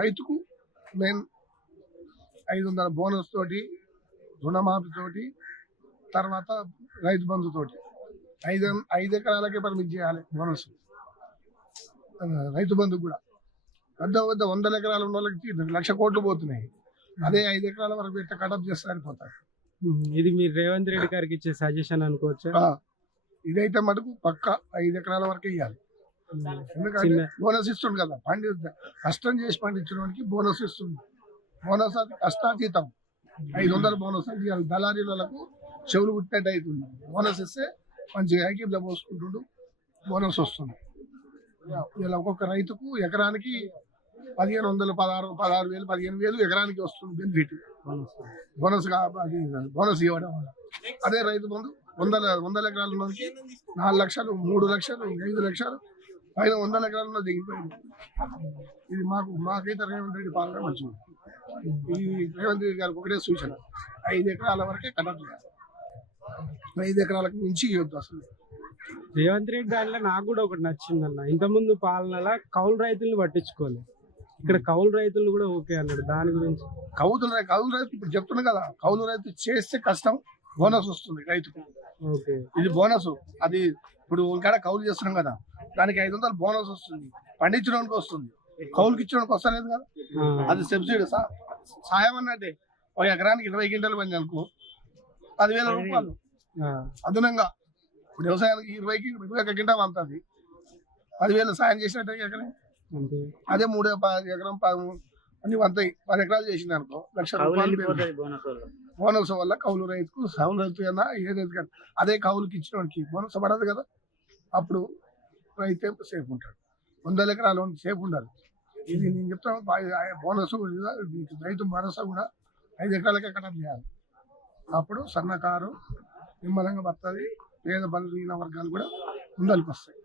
రైతుకు main 500 bonus తోటి, రుణమాఫీ తోటి, తర్వాత రైతు బంధు తోటి 5 ఎకరాలకే పరిమితి చేయాలి బోనస్. రైతు బంధు కూడా పెద్ద 100 ఎకరాలు ఉన్న వాళ్ళకి 1,00,000 కోట్లు పోతున్నాయి. అదే 5 ఎకరాల వరకు పెట్టి కటప్ చేస్తే సరిపోతాయి. ఇది మీరు రేవంత్ రెడ్డి గారికి ఇచ్చే సజెషన్ అనుకోవచ్చా? ఇదైతే మటుకు పక్క 5 ఎకరాల వరకు ఇవ్వాలి. ఎందుకంటే బోనస్ ఇస్తుంది కదా, కష్టం చేసి పండించిన వాడికి బోనస్ ఇస్తుంది. బోనస్ అది కష్టాతీతం. 500 బోనస్ అంటే ఇవాళ దళారీలకు చెవులు పుట్టినట్టు అవుతుంది. బోనస్ ఇస్తే మంచిగా ఐక్యంలో పోసుకుంటుండు, బోనస్ వస్తుంది. ఇలా ఒక్కొక్క రైతుకు ఎకరానికి 1,500, 16,000, 15,000 ఎకరానికి వస్తుంది బెనిఫిట్ బోనస్. బోనస్ ఇవ్వడం వల్ల అదే రైతు బంధు 100 ఎకరాల ఉన్నది 4 లక్షలు, 3 లక్షలు, 5 లక్షలు, పైన 100 ఎకరాల ఉన్నది దిగిపోయింది. ఇది మాకైతే రేవంత్ రెడ్డి పాలన మంచిది. ఈ రేవంత్ రెడ్డి గారికి ఒకటే సూచన, 5 ఎకరాల వరకే కటప్ చేయాలి. 5 ఎకరాలకు మించి ఇవ్వద్దు అసలు. రేవంత్ రెడ్డి దానిలో నాకు కూడా ఒకటి నచ్చిందన్న, ఇంతకుముందు పాలనలో కౌలు రైతులను పట్టించుకోలేదు, ఇక్కడ కౌలు రైతులు కూడా ఓకే అన్నాడు. దాని గురించి కౌలు రైతు ఇప్పుడు చెప్తున్నా కదా, కౌలు రైతు చేస్తే కష్టం, బోనస్ వస్తుంది రైతుకు. ఇది బోనస్. అది ఇప్పుడు ఇంకా కౌలు చేస్తున్నాం కదా, దానికి 500 బోనస్ వస్తుంది, పండించడానికి వస్తుంది, కౌలుకి ఇచ్చడానికి వస్తలేదు కదా. అది సబ్సిడీ సాయం అన్నట్టే. ఒక ఎకరానికి 20 క్వింటాలు పండి అనుకో 10,000 రూపాయలు అదనంగా. ఇప్పుడు వ్యవసాయానికి 21 క్వింటాల్ పంపుతుంది, 10,000 సాయం చేసినట్టే ఎకరం. అదే 3 ఎకరం అన్ని 10 ఎకరాలు చేసింది అనుకో 1,00,000 రూపాయలు బోనస్ వల్ల కౌలు రైతుకు, కౌలు రైతు అయినా ఏ రైతు కానీ అదే కౌలుకి ఇచ్చిన వాడికి బోనస్ పడదు కదా. అప్పుడు రైతే సేఫ్ ఉంటాడు. 100 ఎకరాలు సేఫ్ ఉండాలి. ఇది నేను చెప్తాను, బోనస్ రైతు భరోసా కూడా 5 ఎకరాలకే కటప్ చేయాలి. అప్పుడు సన్నకారు నిమ్మలంగా వస్తుంది, పేద బలహీన వర్గాలు కూడా ముందరికి వస్తాయి.